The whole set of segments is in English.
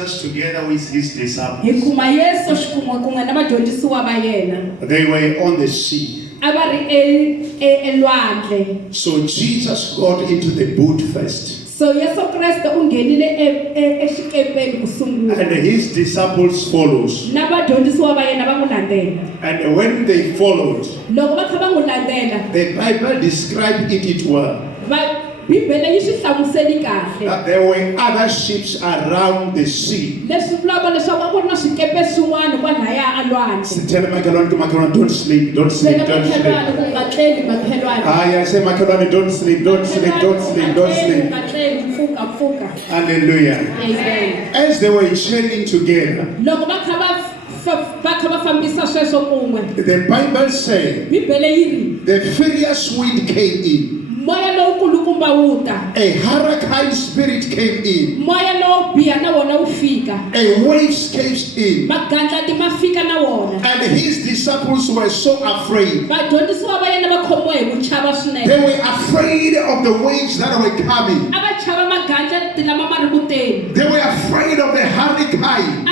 just together with his disciples. They were on the sea. So Jesus got into the boat first. So Yesu Kriste ungenile and his disciples followed. And when they followed, the Bible described it well. That there were other ships around the sea. Tell Makelwane, don't sleep, don't sleep, don't sleep. I say Makelwane, don't sleep, don't sleep, don't sleep, don't sleep. Hallelujah. Amen. As they were journeying together, the Bible says the furious wind came in. A hurricane spirit came in. A waves came in. And his disciples were so afraid. They were afraid of the waves that were coming. They were afraid of the hurricane.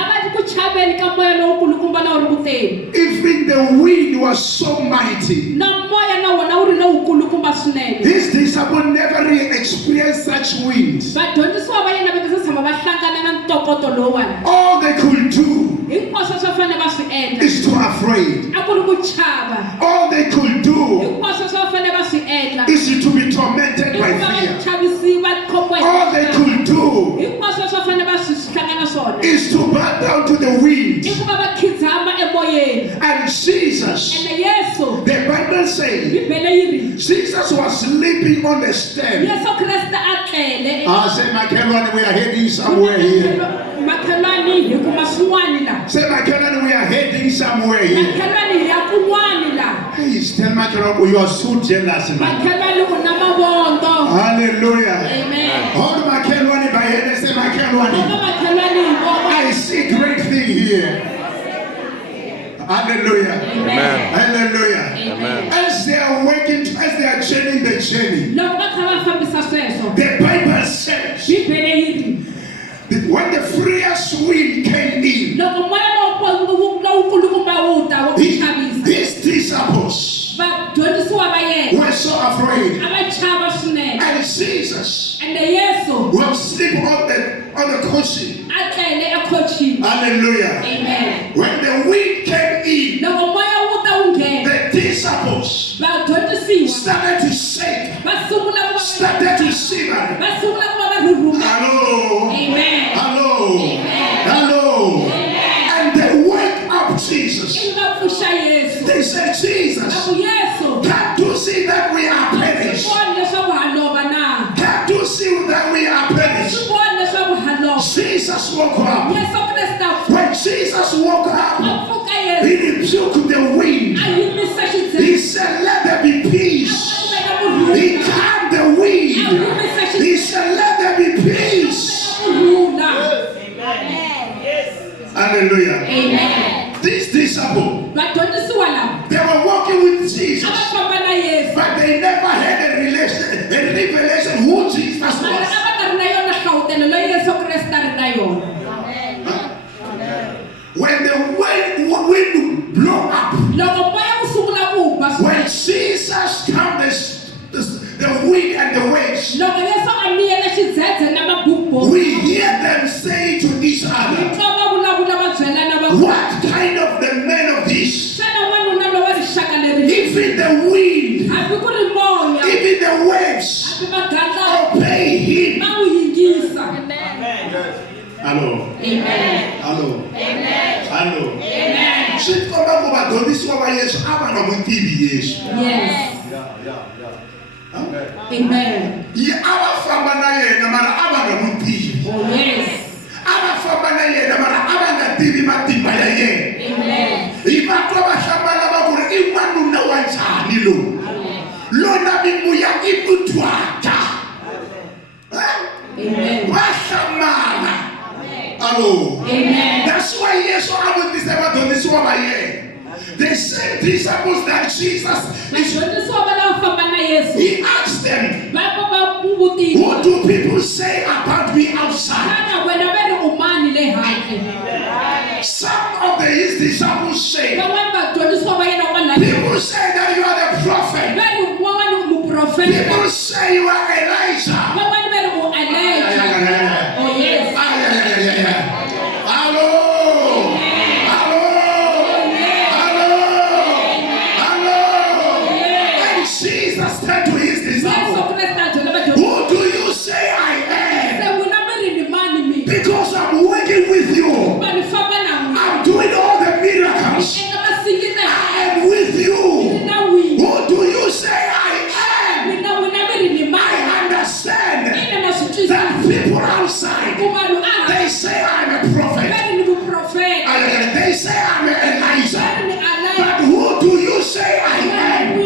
Even the wind was so mighty. These disciples never really experienced such winds. All they could do is to afraid. All they could do is to be tormented by fear. All they could do is to bow down to the wind. And Jesus, the Bible says, Jesus was sleeping on the stem. I say, Makelwane, we are heading somewhere here. Say, Makelwane, we are heading somewhere here. Please tell Makelwane, you are so jealous, man. Hallelujah. Amen. Hold Makelwane by hand and say, Makelwane, I see great thing here. Hallelujah. Amen. Hallelujah. Amen. As they are working, as they are journeying the journey, the Bible says when the furious wind came in, these disciples were so afraid. And Jesus will sleep on the cushion. Hallelujah. Amen. When the wind came in, the disciples started to shake, started to shiver. Hello. Amen. Hello. Amen. Hello. Amen. And they woke up Jesus. They said, Jesus, can't you see that we are perished? Can't you see that we are perished? Jesus woke up. When Jesus woke up, he rebuked the wind. He said, let there be peace. He calmed the wind. He said, let there be peace. Hallelujah. Amen. These disciples, they were walking with Jesus, but they never had a revelation who Jesus was. When the wind blew up, when Jesus calmed the wind and the waves, we hear them say to each other, what kind of the men of this? Even the wind, even the waves obey him. Hello. Amen. Hello. Amen. Hello. Amen. Yes. Amen. Oh yes. Amen. Hello. Amen. That's why yes, I would be able to this one here. The same disciples that Jesus is. He asked them, what do people say about me outside? I disciples say, people say that you are the prophet. People say you are Elijah. Oh yes. Hello. And Jesus said to his disciples, who do you say I am? Because I'm working with you. I'm doing all the miracles. I am with you. Who do you say I am? I understand that people outside, they say I'm a prophet. They say I'm an Elijah. But who do you say I am?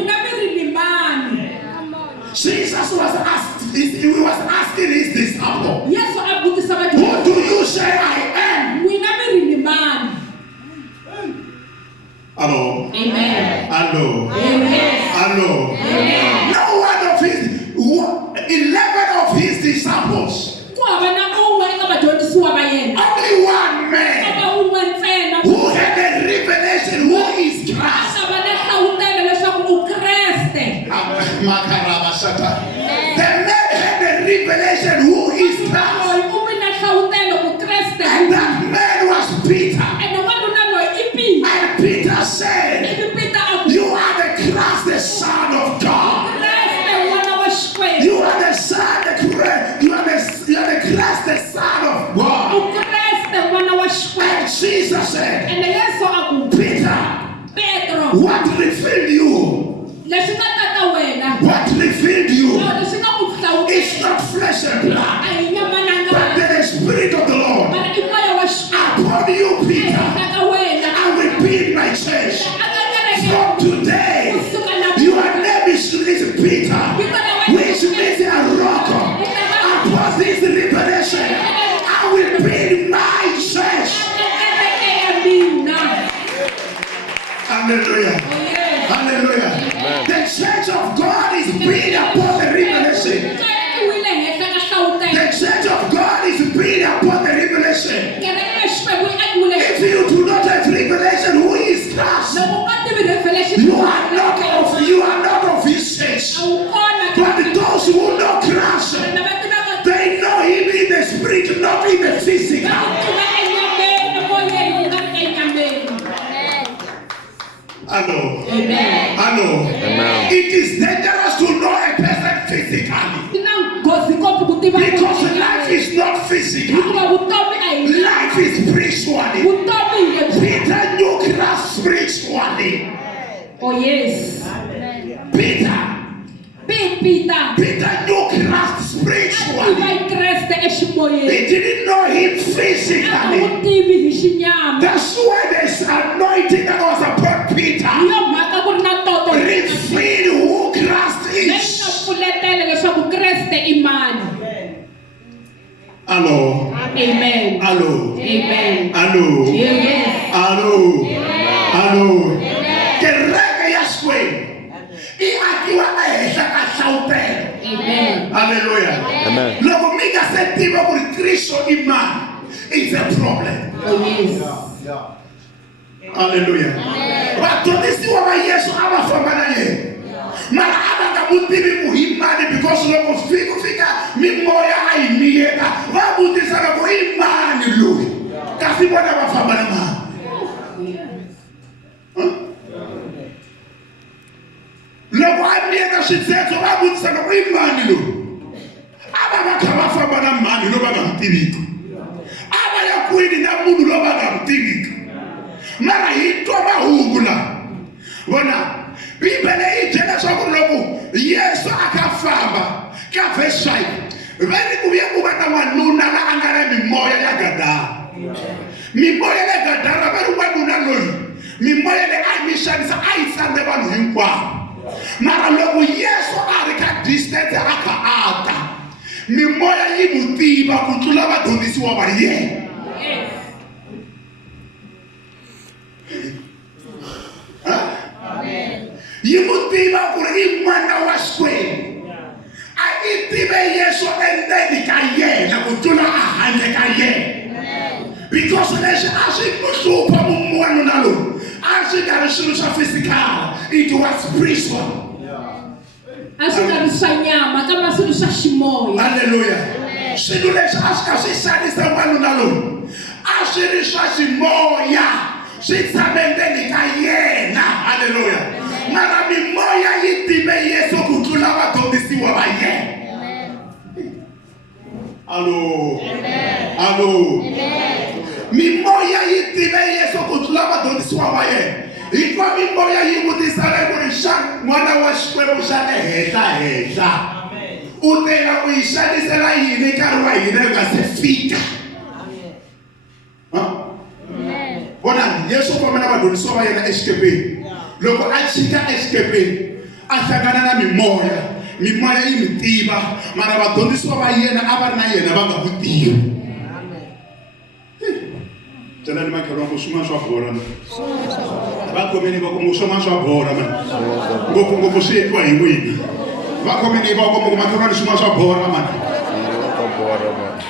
Jesus was asking his disciple, who do you say I am? Hello. Amen. Hello. Amen. Hello. Amen. No one of his 11 of his disciples, only one man who had a revelation who is Christ. The man had a revelation who is Christ. And that man was Peter. And Peter said, you are the Christ, the Son of God. You are the Son, you are the Christ, the Son of God. And Jesus said, Peter, what revealed you? What revealed you? It's not flesh and blood, but the Spirit of the Lord. Upon you, Peter, I will build my church. From today, your name is Peter, which means a rock. Upon this revelation, I will build my church. Hallelujah. Hallelujah. The church of God is built upon the revelation. The church of God is built upon the revelation. If you do not have revelation, who is Christ? You are not of his church. But those who know Christ, they know him in the spirit, not in the physical. Hello. Amen. Hello. Amen. It is dangerous to know a person physically. Because life is not physical. Life is spiritually. Peter knew Christ spiritually. Oh yes. Peter knew Christ spiritually. He didn't know him physically. That's why there's anointing that was upon Peter. Reveal who Christ is. Hello. Amen. Hello. Amen. Hello. Yes. Hello. Hello. Kereke ya square. Akiwa ehla ka Gauteng. Amen. Hallelujah. Amen. Loko mika sentiwa ku Kristo imani, it's a problem. Oh yes. Hallelujah. Batondisi wa Yesu abafamba na yena. Mara abangabutibi muhimani because loko fika mimoya ayimiyeka babutisa loko imani lui. Kasi bona bafamba na mani. Loko amiyeka shitsetso babutisa loko imani lui. Abakabafamba na mani lo bagamtibiko. Abayakwini na munhu lo bagamtibiko. Mara hitwa mahungula. Bona Bibele ijela sokuloku Yesu akafamba ka verse 5. Veni kuya kuba na wanuna la angara mimoya ya Gadara. Mimoya ya Gadara bari wanuna loyi. Mimoya le aimishanisa aisande vanhu hinkwavo. Mara loko Yesu ari ka distance akaata. Mimoya yi mutiva ku tlula vadyondzisiwa va yena. Yimutiva kuri mwana wa Xikwembu. A itive Yesu endeni ka yena ku tlula a handle ka yena. Because leswi a swi hlupha n'wanuna lowu a swi nga ri swilo swa physical, it was spiritual. Hallelujah. Swilo leswi a swi ka swi xanisa n'wanuna lowu a swi ri swa ximoya swi tshame endzeni ka yena. Hallelujah. Mara mimoya yi tive Yesu ku tlula vadyondzisiwa va yena. Allo. Mimoya yi tive Yesu ku tlula vadyondzisiwa va yena. Hikuva mimoya yi vutisa ku ri n'wana wa Xikwembu xa le henhla. U tela ku yi xanisela yini nkarhi wa hina wu nga se fika. Vona Yesu famba na vadyondzisiwa va yena exikepeni. Loko a chika exikepeni a hlangana na mimoya yi mi tiva, mara vadyondzisiwa va yena a va ri na yena va nga ku tivi. Tena ni makhelwa ku swin'wana swa bora. Va khomeni va ku swin'wana swa bora man. Ngopfungopfu swi endliwa hi n'wina. Va khomeni va ku makhelwa ni swin'wana swa bora man.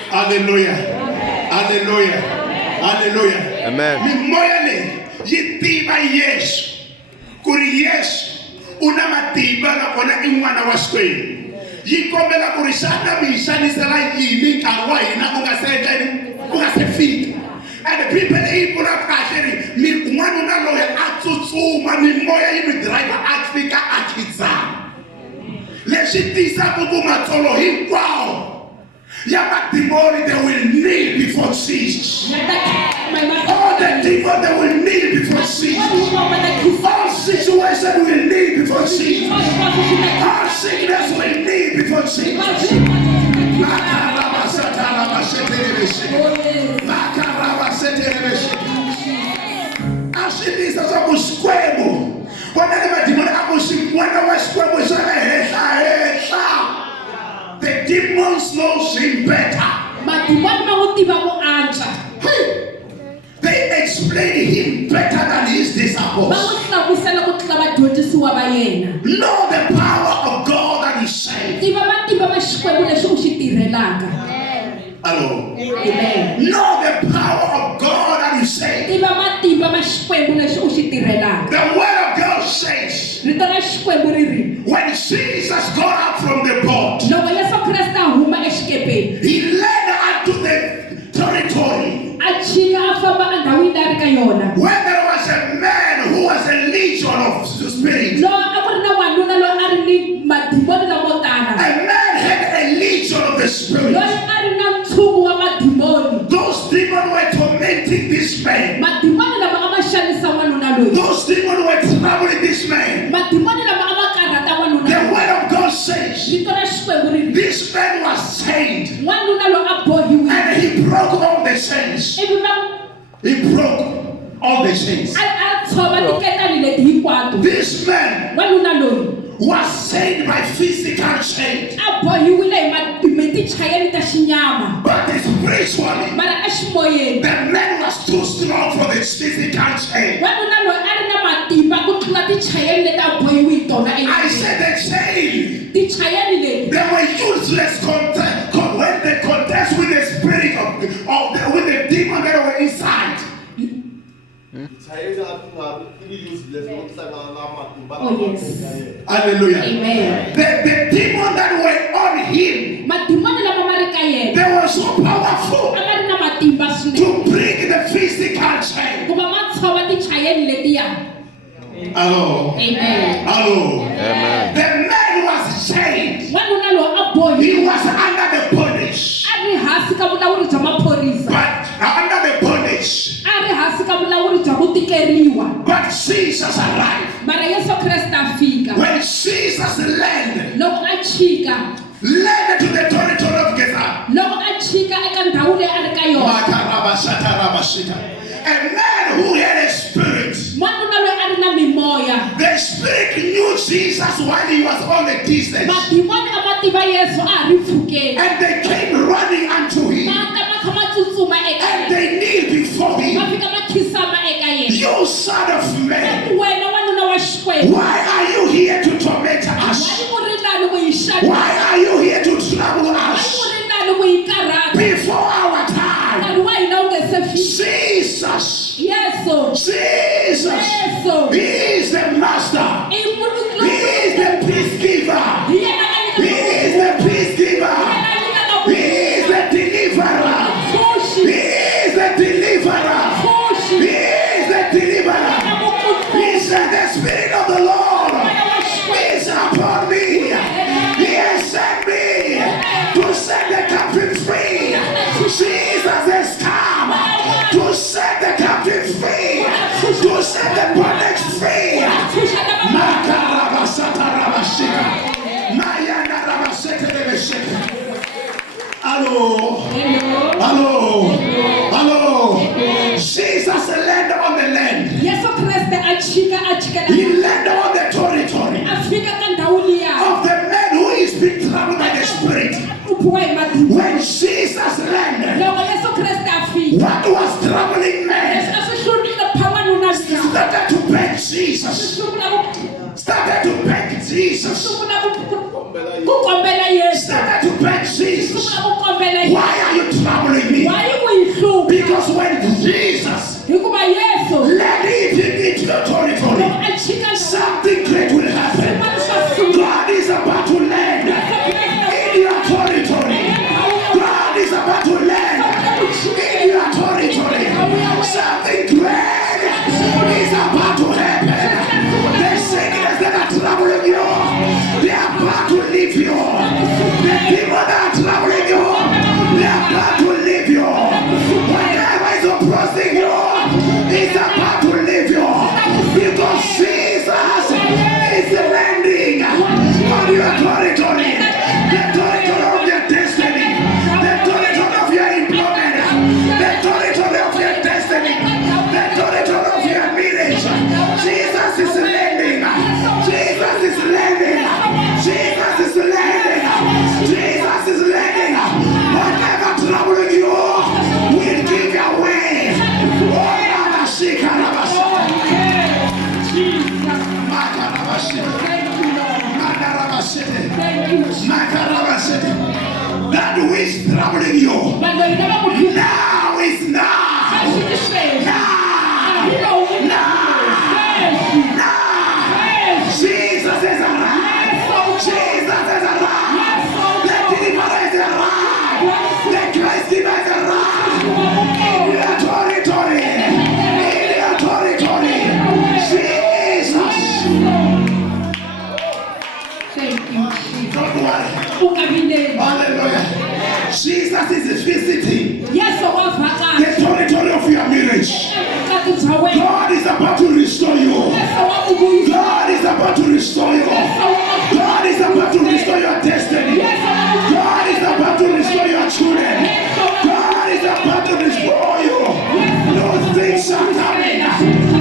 Hallelujah. Amen. Mimoya leyi yi tiva Yesu. Ku ri Yesu una matimba nakona i n'wana wa Xikwembu. Yi kombela ku ri xana mi xanisela yini nkarhi wa hina u nga se fika. And the people in Pura Kasheri, n'wanuna loyi a tsutsuma, mimoya yi mi driver a fika a khizama. Leswi tisaka ku matsolo hinkwawo ya madimoni they will kneel before Jesus. All the demons they will kneel before Jesus. All situations will kneel before Jesus. All sickness will kneel before Jesus. Ashibisa za Xikwembu. Wana ni madimoni ako Xikwembu wa Xikwembu xa le henhla. The demons knows him better. They explain him better than his disciples. Know the power of God that he saved. Hello. Know the power of God that he saved. The word of God says, when Jesus got up from the boat, he led her to the territory where there was a man who was a legion of spirits. A man had a legion of the spirit. Those demons were tormenting this man. Those demons were troubling this man. The word of God says this man was saved and he broke all the chains. He broke all the chains. This man was saved by physical chains, but spiritually the man was too strong for the physical chain. I said the chain, they were useless when they contest with the spirit with the demon that were inside. Oh yes. Hallelujah. Amen. The demons that were on him, they were so powerful to break the physical chain. Hello. Amen. Hello. Amen. The man was chained. He was under the bondage. But under the bondage. But Jesus arrived. When Jesus landed to the territory of Gaza, a man who had a spirit. The spirit knew Jesus while he was on the distance. And they came running unto him. And they kneel before him. You son of man, why are you here to torment us? Why are you here to trouble us before our time? Jesus. Jesus. He is the master. He is the peace giver. He is the peace giver. He is the deliverer. He is the deliverer. He is the deliverer. He said the Spirit of the Lord is upon me. He has sent me to set the captives free. Jesus has come to set the captives free, to set the bondage free. Hello. Hello. Hello. Jesus landed on the land. He landed on the territory of the man who is being troubled by the Spirit. When Jesus landed, what was troubling man started to beg Jesus. Started to beg Jesus. Started to beg Jesus. Why are you troubling me? Because when Jesus led him into the territory, something great will happen. God is about to land in your territory. God is about to land in your territory. Something great is about to happen. The sickness that are troubling you, they are about to leave you. The people that are troubling you, they are about to leave you. Whatever is oppressing you is about to leave you. Because Jesus is landing on your territory. The territory of your destiny. The territory of your employment. The territory of your destiny. The territory of your marriage. Jesus is landing. Jesus is landing. Jesus is landing. Jesus is landing. Whatever troubling you will give you away. That which troubling you now is now. Jesus is alive. Jesus is alive. The deliverer is alive. The Christ giver is alive. In your territory. In your territory. Jesus. Don't worry. Hallelujah. Jesus is visiting the territory of your marriage. God is about to restore you. God is about to restore you. God is about to restore your destiny. God is about to restore your children. God is about to restore you. Those things are coming.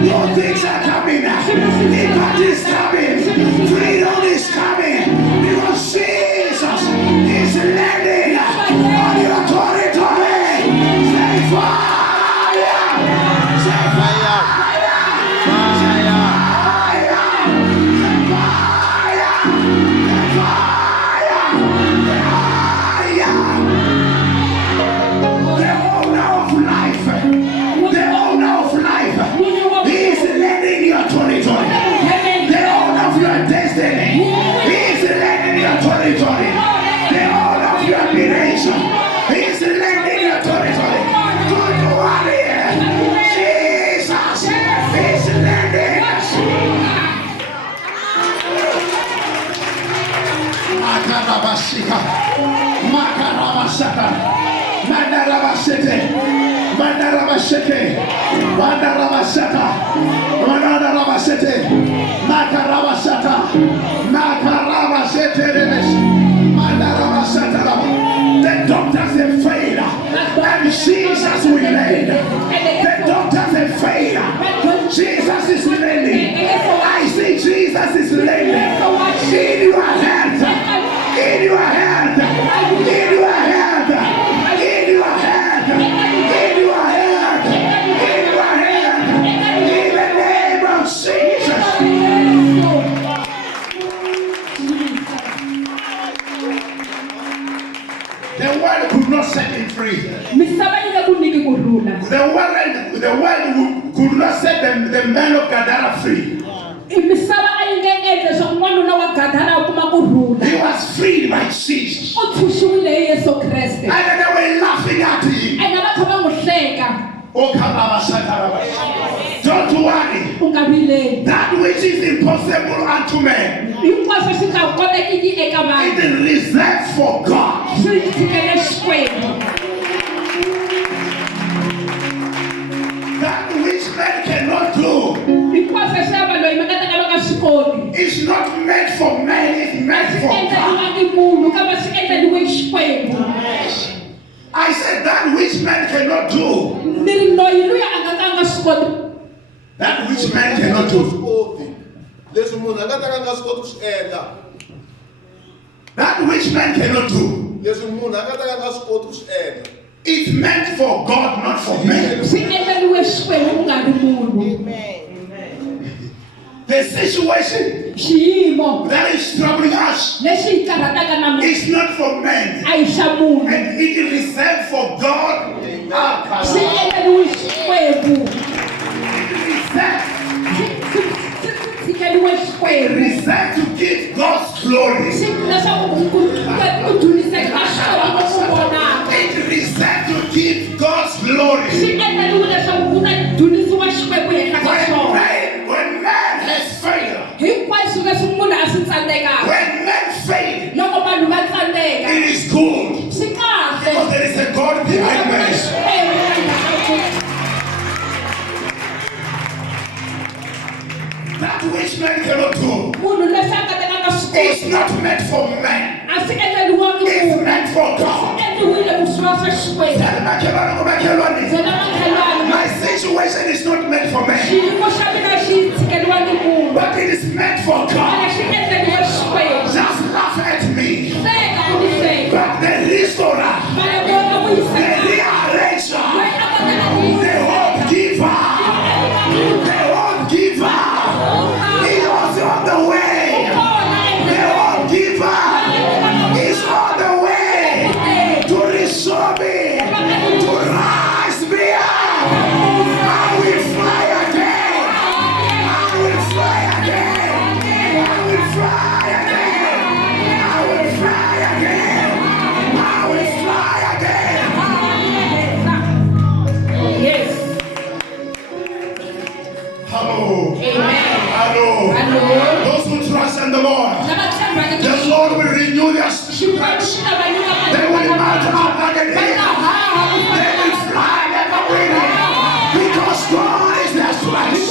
Those things are coming. Impact is coming. Freedom is coming. Because Jesus is landing on your territory. Say fire! Say fire! Makarabashaka, Mandarabashete, Mandarabashete, Mandarabashaka, Mandarabashete, Makarabashaka, Makarabashete, Mandarabashaka. The doctors have failed, and Jesus will land. The doctors have failed. Jesus is landing. I see Jesus is landing in your hands. In your hand, in your hand, in your hand, in your hand, in your hand, in the name of Jesus. The world could not set me free. The world world could not set the man of Gadara free. He was freed by Jesus. And they were laughing at him. Don't worry. That which is impossible unto men, it is reserved for God. That which man cannot do is not meant for men, it's meant for God. I said that which man cannot do. That which man cannot do. That which man cannot do. It's meant for God, not for men. The situation that is troubling us is not for men, and it is reserved for God. It is reserved to give God's glory. It is reserved to give God's glory. When man has failed, when men fail, it is good because there is a God behind man. That which man cannot do is not meant for man. It's meant for God. My situation is not meant for man, but it is meant for God. Just laugh at me. But the restorer, the rearranger, the hope giver, is also on the way. The hope giver is on the way to restore me, to rise me up. I will fly again. I will fly again. I will fly again. I will fly again. I will fly again. Yes. Hello. Amen. Hello. Those who trust in the Lord will renew their strength. They will mount up like an eagle. They will fly like a winner. Because God is their strength.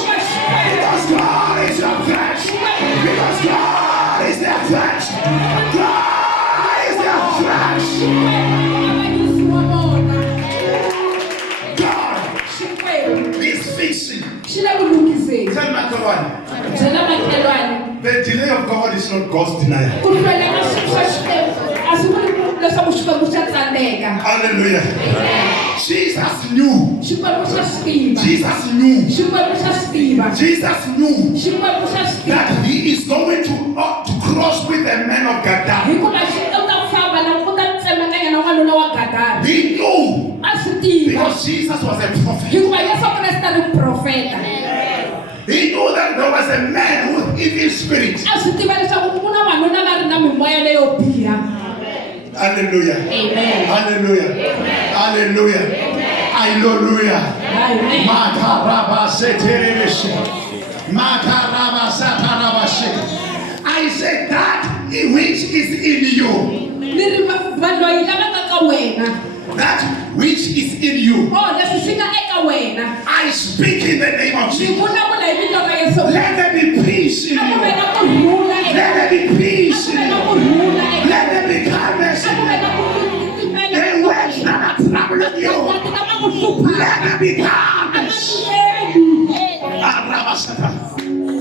Because God is their strength. Because God is their strength. God is their strength. God is fixing. Tell my God, the delay of God is not God's denial. Hallelujah. Jesus knew. Jesus knew. Jesus knew that he is going to cross with the men of Gadara. He knew because Jesus was a prophet. He knew that there was a man with evil spirits. Hallelujah. Amen. Hallelujah. Amen. Hallelujah. Hallelujah. I said that which is in you. That which is in you. I speak in the name of Jesus. Let there be peace in you. Let there be peace in you. Let there be calmness in you. The words that are troubling you, let there be calmness.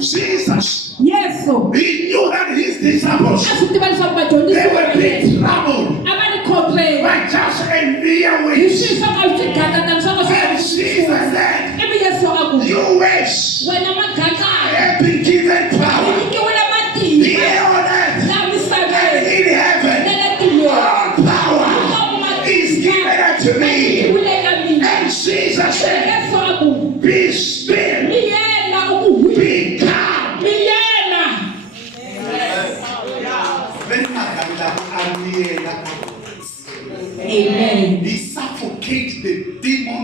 Jesus, yes, he knew that his disciples, they were being troubled by just a mere wish. And Jesus said, you wish, I have been given power here on earth and in heaven. All power is given unto me. And Jesus said,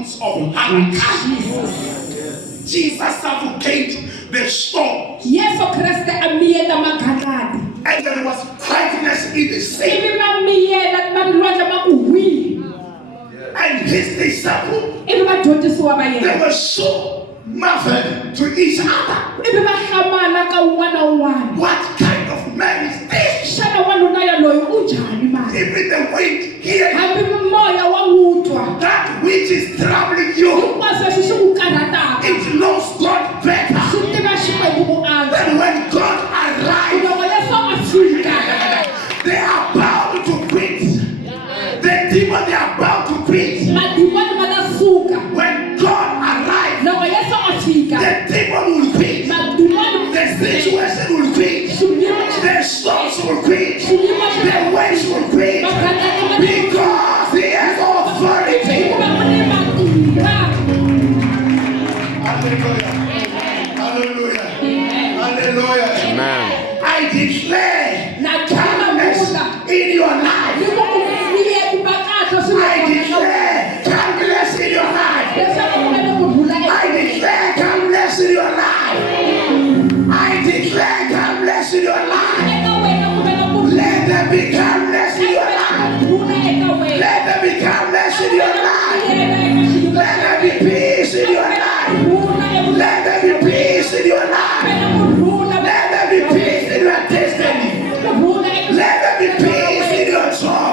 storms of hurricane. Jesus suffocated the storms. And there was quietness in the sea. And his disciples, they were so marveled to each other. What kind of man is this? Even the wind here, that which is troubling you, it knows God better. Then when God arrives, they are bound to quit. The demon, they are bound to quit. When God arrives, the demon will quit. The situation will quit. The storms will quit. The waves will quit. Because he has authority. Hallelujah. Hallelujah. Hallelujah. Amen. I declare calmness in your life. I declare calmness in your life. I declare calmness in your life. I declare calmness in your life. Let there be calmness in your life. Let there be calmness in your life. Let there be peace in your life. Let there be peace in your life. Let there be peace in your destiny. Let there be peace in your job.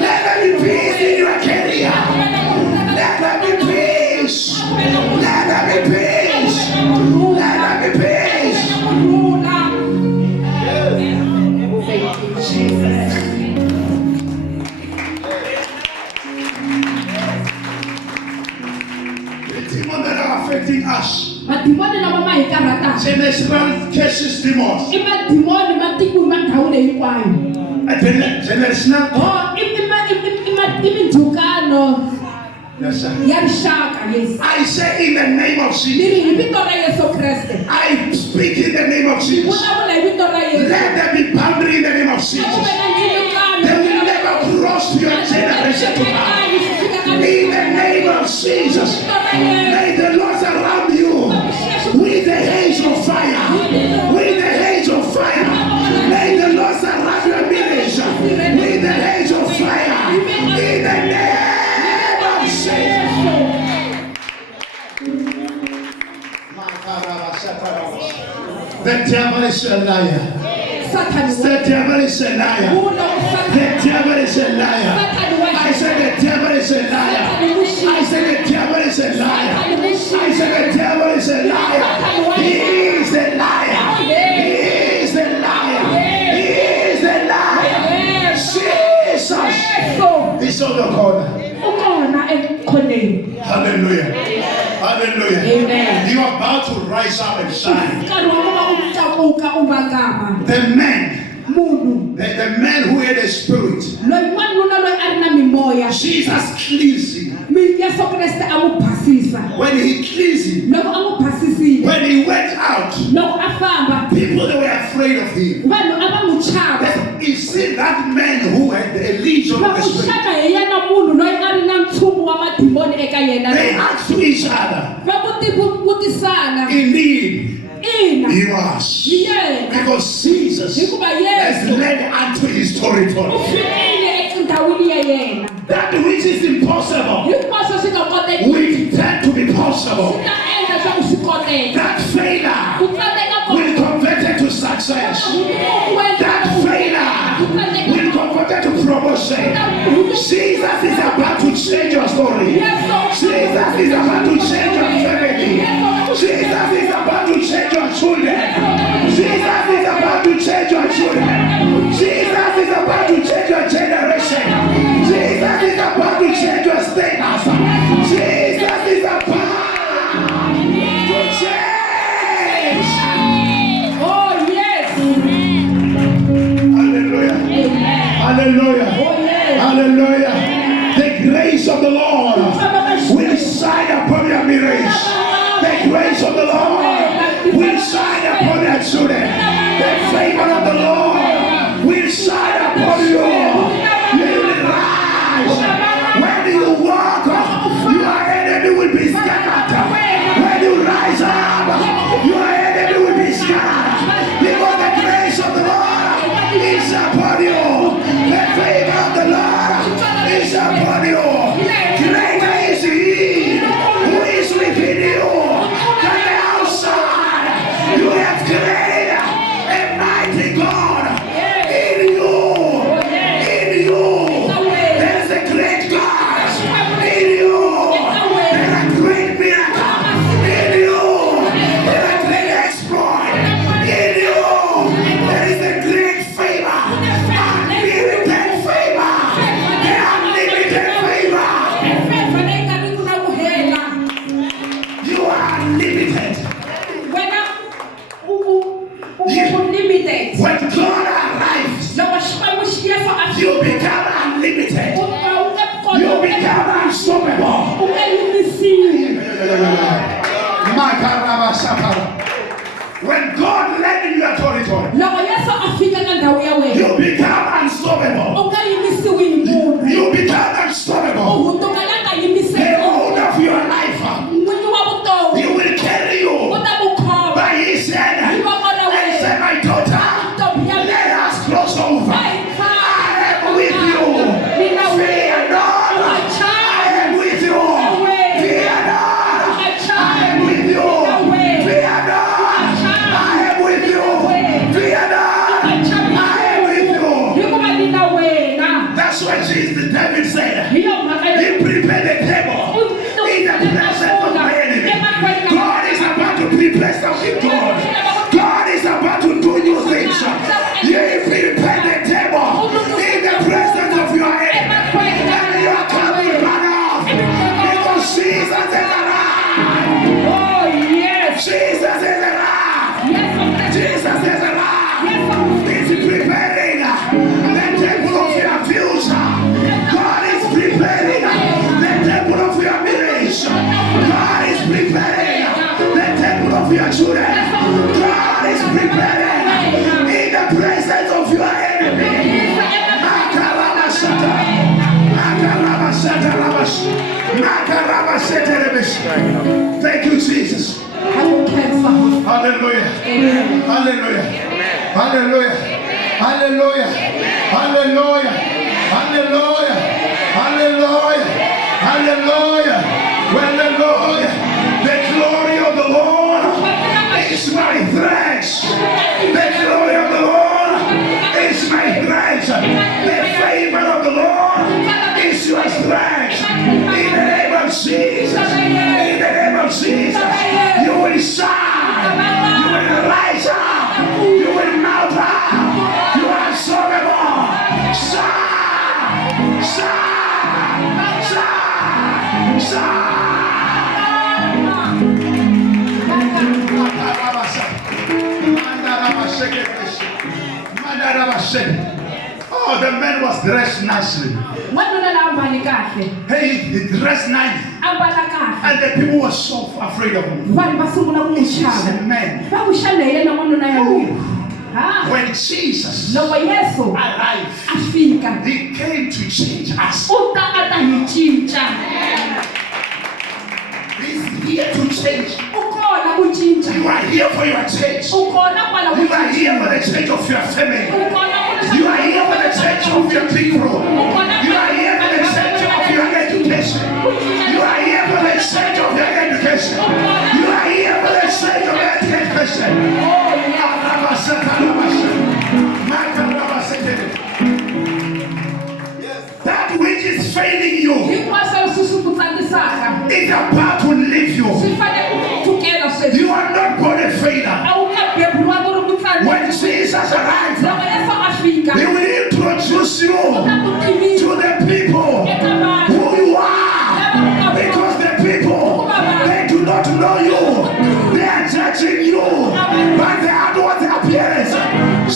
Let there be peace in your career. Let there be peace. Let there be peace. Let there be peace. The demons that are affecting us, generational cases demons, generational. Yes, sir. I say in the name of Jesus. I speak in the name of Jesus. Let there be boundary in the name of Jesus. They will never cross your generation to come. In the name of Jesus. May the Lord surround you with the haze of fire. With the haze of fire. May the Lord surround your ministry with the haze of fire. In the name. The devil is a liar. The devil is a liar. The devil is a liar. I said the devil is a liar. I said the devil is a liar. I said the devil is a liar. He is the liar. He is the liar. He is the liar. Jesus is on the corner. Hallelujah. Hallelujah. Amen. You are about to rise up and shine. The man who had a spirit, Jesus cleansed him. When he cleansed him, when he went out, people that were afraid of him. He said that man who had a legion of the spirit, they asked to each other, indeed, he was. Because Jesus has led unto his territory. That which is impossible will tend to be possible. That failure will convert it to success. That failure will convert it to promotion. Jesus is about to change your story. Jesus is about to change your family. Jesus is about to change your children. Jesus is about to change your children. Jesus is about to change your generation. Jesus is about to change your status. Jesus is about to change. Oh yes. Hallelujah. Hallelujah. Hallelujah. The grace of the Lord will shine upon your marriage. The grace of the Lord will shine upon your children. The favor of the Lord will shine upon you. You will rise. When you walk, you are When God led in your territory, you become unstoppable. You become unstoppable. The hold of your life, He will carry you by His hand and say, my daughter, let us cross over. I am with you. Fear not. I am with you. Fear not. I am with you. Fear not. I am with you. Fear not. I am with you. That's what Jesus, David said. He prepared the table in the presence of my enemy. God is about to prepare something good. God is about to do new things. He prepared the table in the presence of your enemy. And you are coming run off because Jesus is alive. Oh, yes. Jesus is alive. Jesus is alive. He's preparing the table of your future. God is preparing the table of your marriage. God is preparing the table of your children. God is preparing in the presence of your enemy. Thank you, Jesus. Hallelujah. Hallelujah. Hallelujah. Hallelujah. Hallelujah. Hallelujah. Hallelujah. Hallelujah. Hallelujah. The glory of the Lord is my threats. The glory of the Lord is my threats. The favor of the Lord is your strength. In the name of Jesus. In the name of Jesus. You will shine. You will rise up. You will mount up. You are unstoppable. Shine. Shine. Shine. Shine. Oh, the man was dressed nicely. Hey, he dressed nice. And the people were so afraid of him. He's a man. When Jesus arrived, He came to change us. He's here to change. You are here for your change. You are here for the change of your family. You are here for the change of your people. You are here for the change of your education. You are here for the change of your education. You are here for the change of your education. That which is failing you is about to leave you. You are not born a failure. When Jesus arrives, He will introduce you to the people who you are. Because the people, they do not know you. They are judging you by the outward appearance.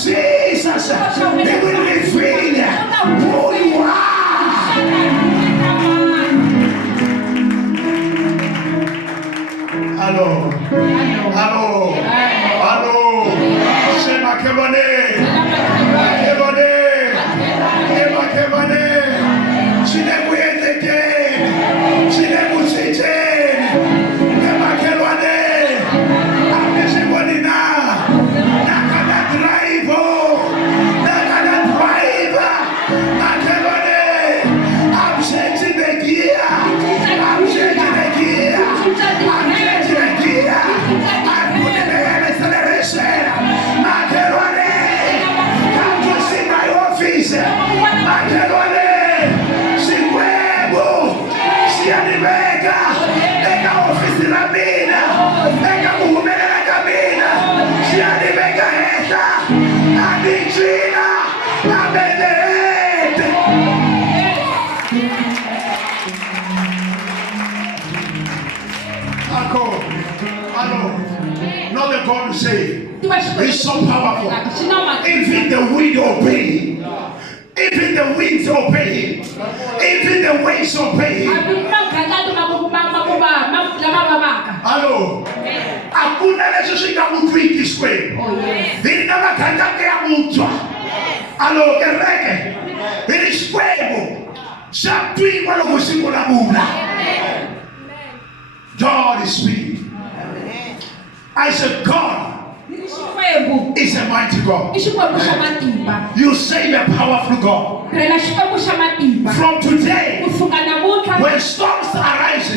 Jesus, He will reveal who you are. Hello. Hello. Hello. Shema Kebane. Kebane. Kebane. Chinemu Yendeke. Chinemu Chichen. Keba Kebane. Abishibonina. Nakada drive. Nakada drive. Nakebane. I'm changing the gear. I'm changing the gear. I'm changing the gear. I'm putting the acceleration. Makerone. Come to see my office. Makerone. Siwebo. Sianibeka. Eka office la mina. Eka muhumene la kamina. Sianibeka heta. Adichina. Abedete. Hello. Not the God to say. He's so powerful. Even the wind obey Him. Even the winds obey Him. Even the waves obey Him. Hello. Hakuna leswi swi nga mutwiki Xikwembu. Hi na maganga ya mutwa. Hello, kereke. Hi Xikwembu. Xa twiwa loko xi vulavula. God is speaking. I said God is a mighty God. You say a powerful God. From today, when storms arise,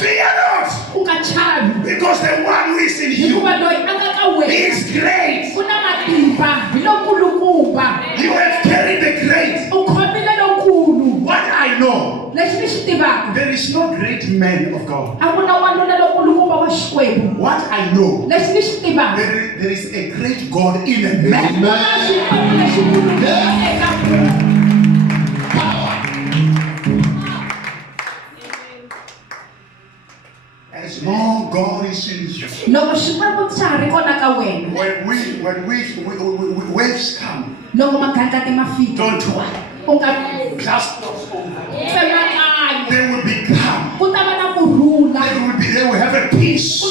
fear not, because the one who is in you is great. You have carried the great. What I know, there is no great man of God. What I know, there is a great God in a man. Power. As long God is in you. When waves come, don't worry. Just they will be calm. They will have a peace.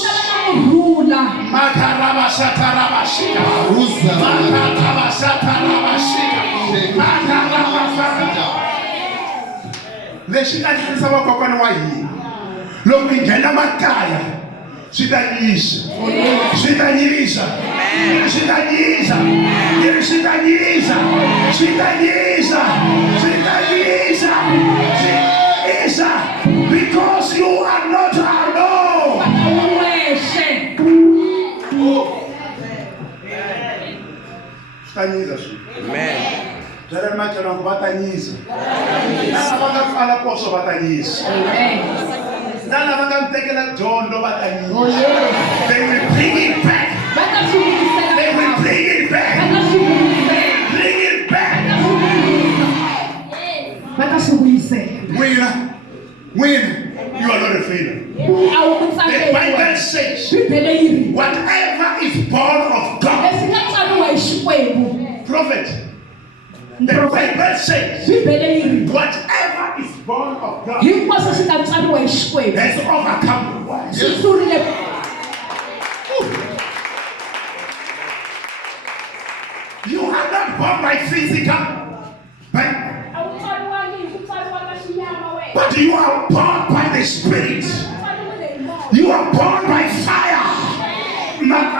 Lexi nga tirhisa vakokwana wa hina loko hi nghena makaya swi ta nyisa swi ta nyisa swi ta nyisa swi ta nyisa swi ta nyisa swi ta nyisa because you are not alone. Amen. Jara makela kubatanyisa. Nana bakaqala koso batanyisa. Amen. Nana bakamtekela Jondo batanyisa. Oh yes. They will bring it back. They will bring it back. Bring it back. When you are not a failure. The Bible says, whatever is born of God. Prophet. The Bible says, whatever is born of God has overcome the world. You are not born by physical, but you are born by the Spirit. You are born by fire. You are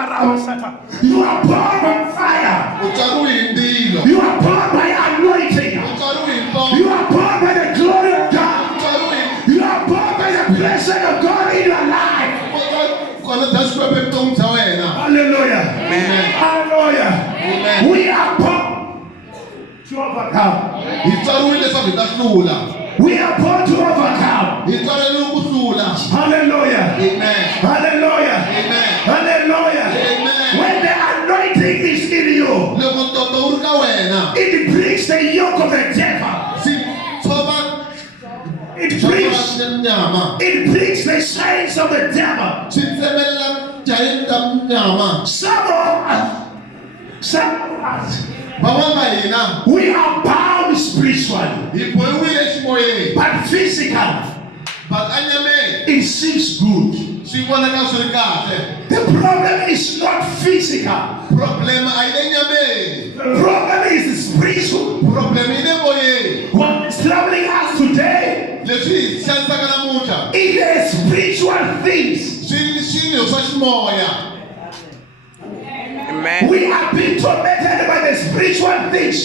born by fire. You are born by anointing. You are born by the glory of God. You are born by the blessing of God in your life. Hallelujah. Amen. Hallelujah. Amen. We are born to overcome. We are born to overcome. Hallelujah. Amen. Hallelujah. Amen. Hallelujah. Amen. When the anointing is in you, it breaks the yoke of the devil. It breaks the chains of the devil. Some of us, we are bound spiritually, but physically, it seems good. The problem is not physical. The problem is spiritual. What is troubling us today is spiritual things. Amen. We are being tormented by the spiritual things.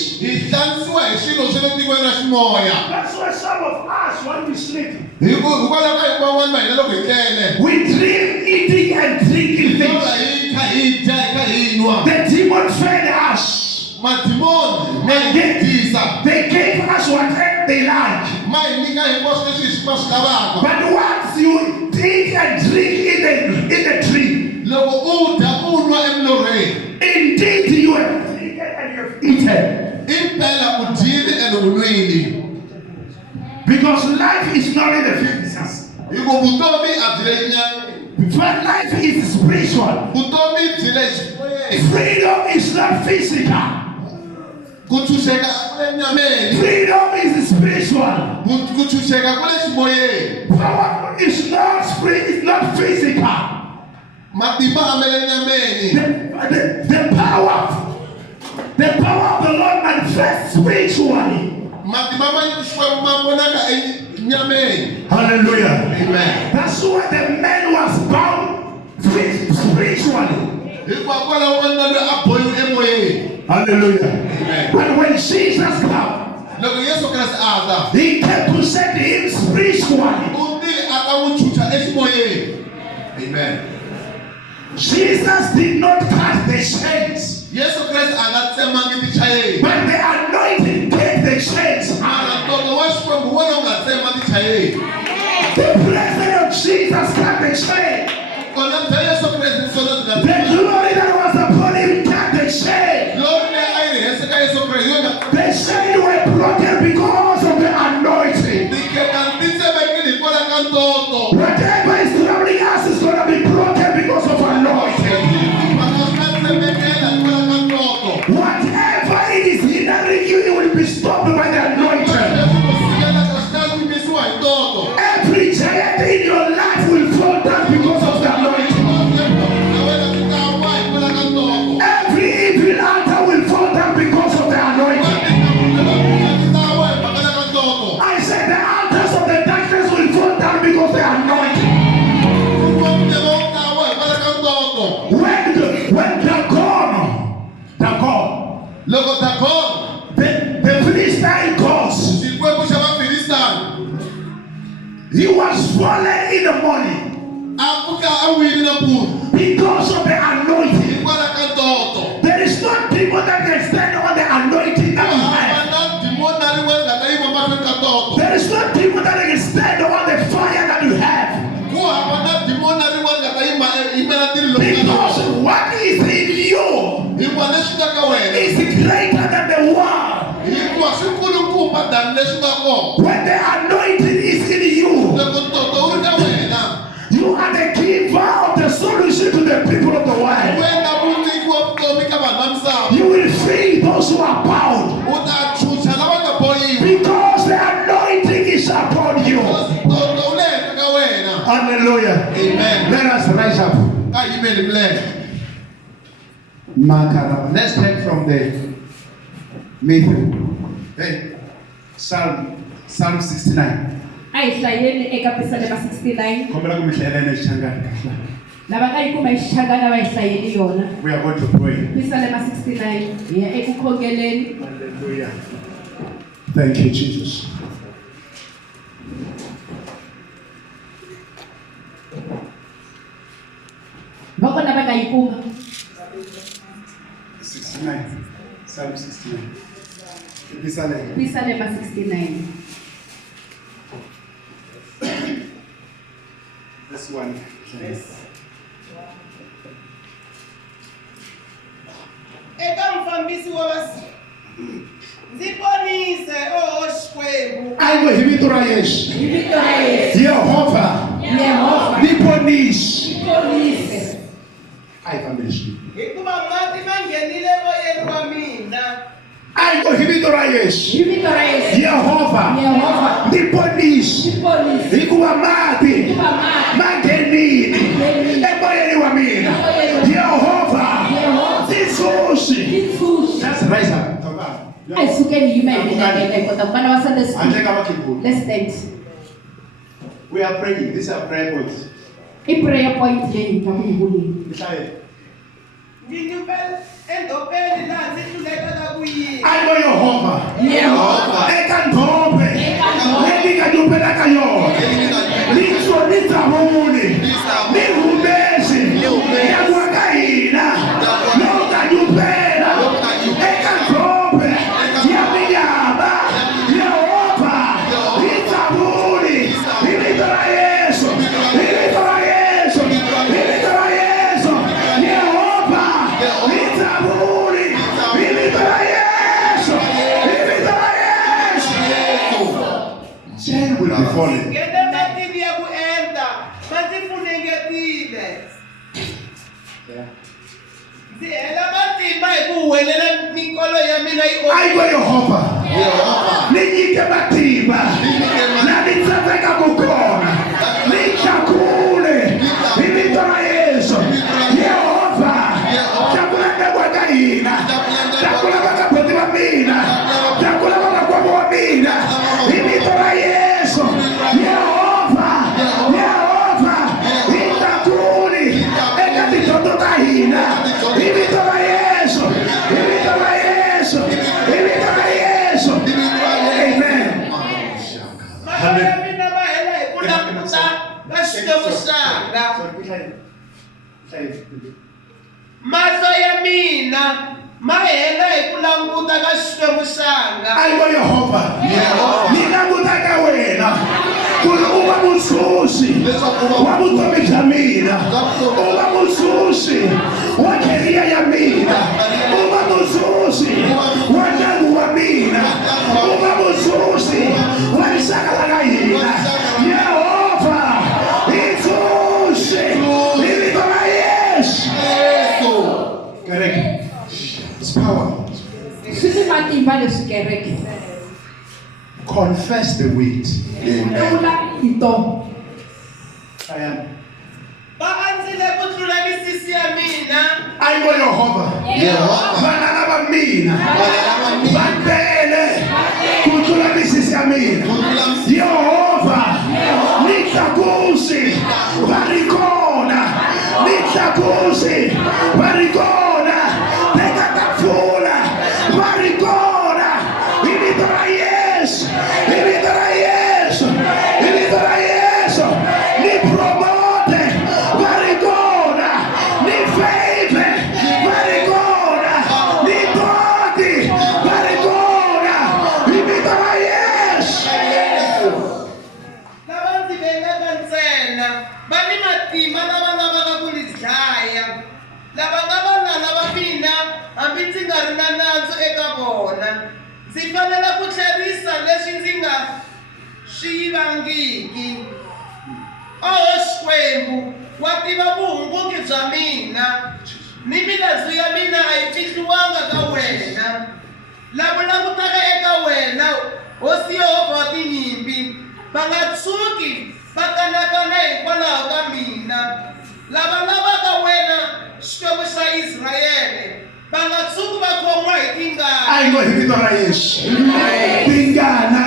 That's why some of us, when we sleep, we dream eating and drinking things. The demon fed us. They gave us whatever they like. But once you eat and drink in the tree, indeed you have taken and you have eaten. Because life is not in the physical, but life is spiritual. Freedom is not physical. Freedom is spiritual. Power is not The power of the Lord manifests spiritually. Hallelujah. Amen. That's why the man was bound spiritually. Hallelujah. Amen. And when Jesus came, he came to set him spiritually. Amen. Jesus did not cast the chains, but the anointing gave the chains. The presence of Jesus cut the chain. The glory that was upon him cut the chain. The chains were broken because of the anointing. Whatever is troubling us is going to be broken because of anointing. Whatever it is hindering you, it will be stopped by the anointing. Every giant in your life will fall down because of the anointing. Every evil altar will fall down because of the anointing. I said the altars of the darkness will fall down because of the anointing. The Philistine gods, he was fallen in the morning because of the anointing. There is no people that can stand on the anointing that you have. There is no people that can stand on the fire that you have. Because what is in you is greater than the world. When the anointing is in you, you are the giver of the solution to the people of the world. You will free those who are bound because the anointing is upon you. Hallelujah. Amen. Let us rise up. Let's take from the middle. Hey, Psalm 69. Ayihlayeni ekaPsalm 69. Kombela kumhlayelene isichangana. Labakayikuma isichangana bayihlayeli yona. We are going to pray. Psalm 69 ya ekukhongeleni. Hallelujah. Thank you, Jesus. Bakona bakayikuma. 69. Psalm 69. Psalm 69. This one. Yes. Ekamfambisi wabasi. Ziponise oshwebu. Aibo hibitora Yesu. Yehova. Niponise. Aifambisi. Ikuba mati mangenile moyeni wa mina. Aibo hibitora Yesu. Yehova. Niponise. Ikuba mati mangenile moyeni wa mina. Yehova. Let's rise up. Let's stand. We are praying. These are prayer points. A prayer point. Ngingibel endopeni la zithuleka la kuyi. I know Yehova. Ekandobe. Leningadupela kayo. Litso litamuni. Nihubesi. Yakwakaina. Nokadupela. Ekandobe. Yaminyaba. Yehova. Litamuni. Ilitora Yesu. Ilitora Yesu. Ilitora Yesu. Yehova. Litamuni. Ilitora Yesu. Ilitora Yesu. Chain will be falling. Ngene matini ya kuenda. Matifunengetile. Ela matimba ikuwelela mikolo ya mina iko. Aibo Yehova. Ninyike matimba. Na nitsateka kukona. Nichakule. Ilitora Yesu. musanga. Mahlo ya mina ma hela hi ku languta ka Xikwembu xanga. Ayiko Yehova. Ni languta ka wena. Ku ri u va mutshunxi wa vutomi bya mina. U va mutshunxi wa keriya ya mina. U va mutshunxi wa ndyangu wa mina. U va mutshunxi wa rixaka ra ka hina. Yehova hi tshunxi hi vito ra Yesu. Correct. It's power. Confess the weight. I am. Va andzile ku tlula misisi ya mina. Ayiko Yehova. Vana lava mina. Va tele ku tlula misisi ya mina. Yehova. Ni tlakusi. Va ri kona. Ni tlakusi. Va ri kona. Teka ta pfula. Va ri kona. Hi vito ra Yesu. Hi vito ra Yesu. Hi vito ra Yesu. Ni promote. Va ri kona. Ni favor. Va ri kona. Ni body. Va ri kona. Hi vito ra Yesu. Lava ndzi vengaka ntsena va ni matimba lava lavaka ku ni dlaya. Lava nga vanghana va mina hambi ndzi nga ri na nandzu eka vona. Ndzi fanele ku tlherisa leswi ndzi nga swi vangiki. Xikwembu wa tiva vuhunguki bya mina. Ni milandzu ya mina a yi fihliwanga ka wena. Lava langutaka eka wena hosi Yehova wa tinyimpi va nga tshuki va kanakana hikwalaho ka mina. Lava lavaka wena Xikwembu xa Israyele va nga tshuki va khomiwa hi tingana. Ayiko hi vito ra Yesu. Tingana.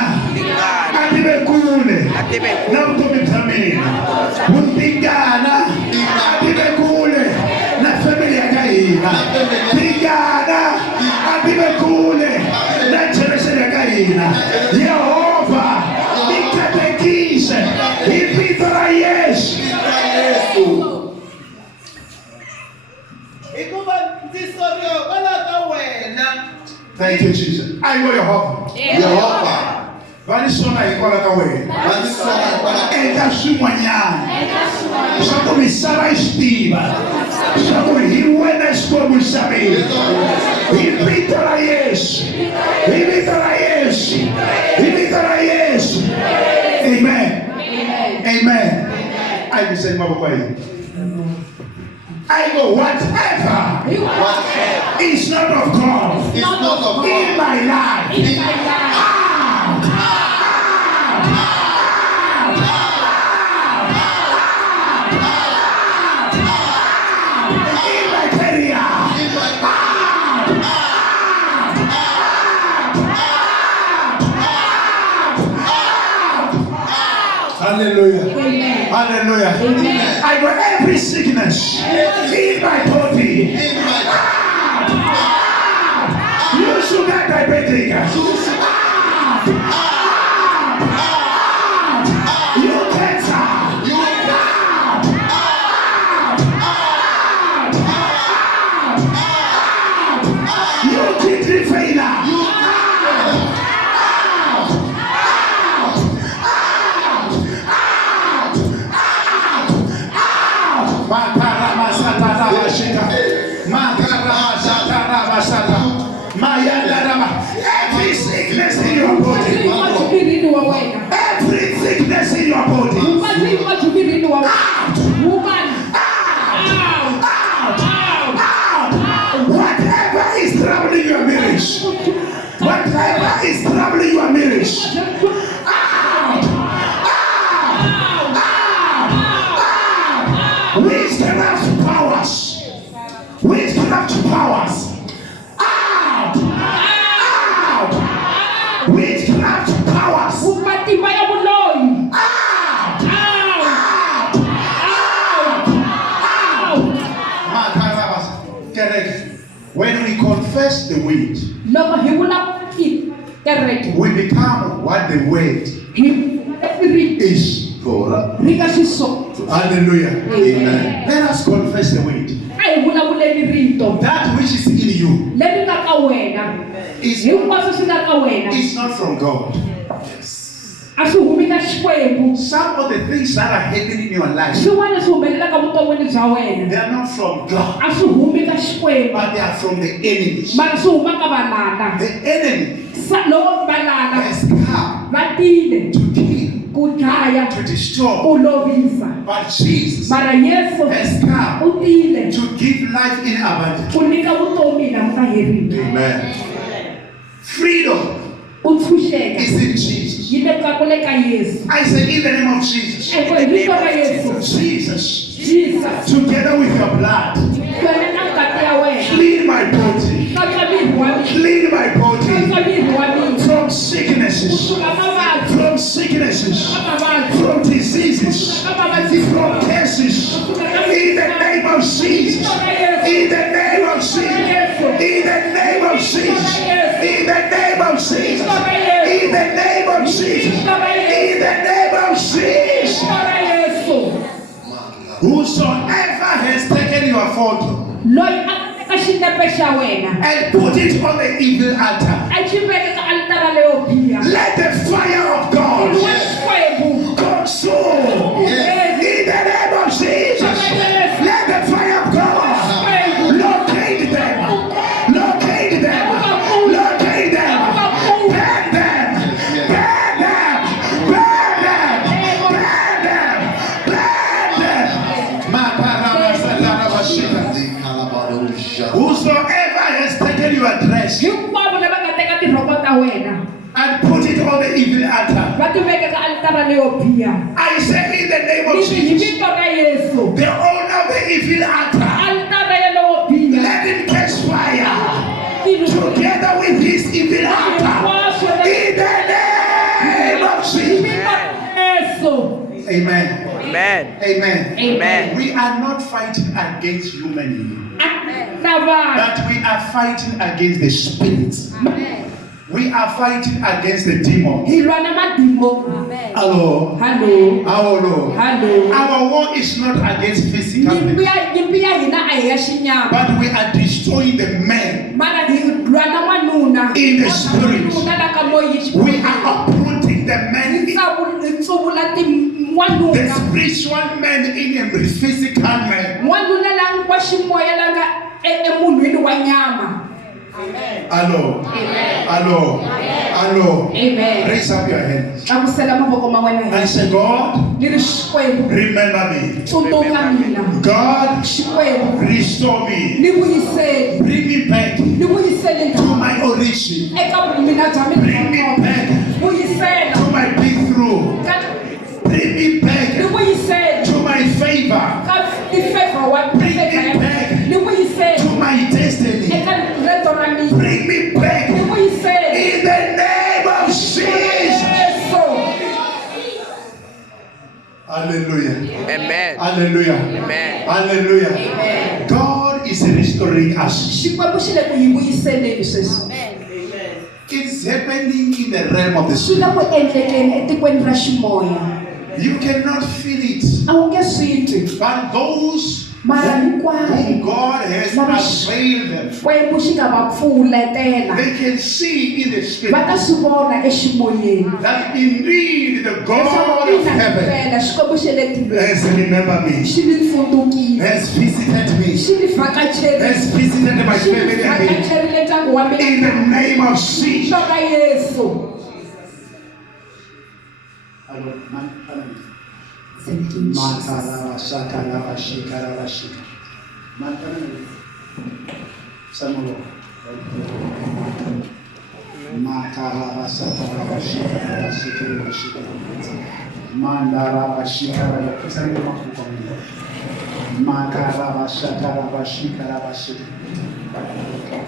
A ti ve kule na vutomi bya mina. Tingana. A ti ve kule na family ya ka hina. Tingana. A ti ve kule na generation ya ka hina. Yehova ni katekise hi vito ra Yesu. Hikuva ndzi soriwa hikwalaho ka wena. Thank you, Jesus. Ayiko Yehova. Va ni sona hikwalaho ka wena. Eka swin'wanyana swa ku misava yi swi tiva swa ku hi wena Xikwembu xa mina. Hi vito ra Yesu. Hi vito ra Yesu. Hi vito ra Yesu. Amen. Amen. I will say maboko hii. I go whatever is not of God in my life. Hallelujah. Amen. Hallelujah. Amen. I got every sickness in my body. You sugar diabetic. You cancer. You kidney failure. Every sickness in your body. Every sickness in your body. Whatever is troubling your marriage. Whatever is troubling your marriage. Witchcraft powers. Witchcraft powers. Witchcraft powers. When we confess the word, we become what the word is. Hallelujah. Amen. Let us confess the word. That Which is in you is not from God. Some of the things that are happening in your life, they are not from God, but they are from the enemy. The enemy has come to kill, to destroy. But Jesus has come to give life in abundance. Amen. Freedom is in Jesus. I say in the name of Jesus. Jesus, together with your blood, clean my body. Clean my body from sicknesses, from diseases, from curses. In the name of Jesus. In the name of Jesus. In the name of Jesus. In the name of Jesus. In the name of Jesus. In the name of Jesus. Whosoever has taken your photo and put it on the evil altar, let the fire of God consume. In the name of Jesus, let the fire of God locate them, locate them, locate them, burn them, burn them, burn them, burn them, burn them. Whosoever has taken your dress and put it on the evil altar, I say in the name of Jesus, the owner of the evil altar, let him catch fire together with his evil altar. In the name of Jesus. Amen. Amen. Amen. Amen. We are not fighting against human, but we are fighting against the spirits. We are fighting against the demons. Hello. Hello. Hello. Hello. Our war is not against physical things, but we are destroying the men in the spirit. We are uprooting the men, the spiritual men in the physical men. Hello. Hello. Hello. Amen. Raise up your hands and say, God, remember me. God, restore me. Bring me back to my origin. Bring me back to my breakthrough. Bring me back to my favor. Bring me back to my destiny. Bring me back in the name of Jesus. Hallelujah. Amen. Hallelujah. Amen. Hallelujah. Amen. God is restoring us. It's happening in the realm of the spirit. You cannot feel it, but those whom God has availed them, they can see in the spirit that indeed the God of heaven has remembered me, has visited me, has visited my family again. In the name of Jesus.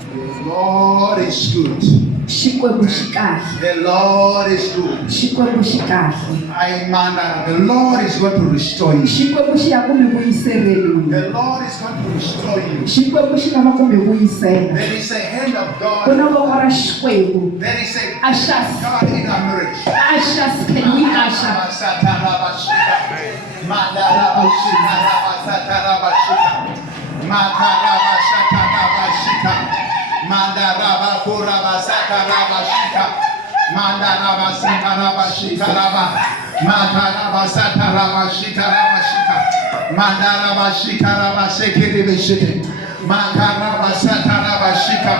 The Lord is good. The Lord is good. The Lord is going to restore you. The Lord is going to restore you. There is a hand of God. There is a hand of God in our marriage. Mandarabashika rabasatarabashika. Makarabashatarabashika. Mandarabakorabasatarabashika. Mandarabasatarabashika raba. Makarabasatarabashika rabashika. Mandarabashika rabasekerebeshike. Makarabasatarabashika.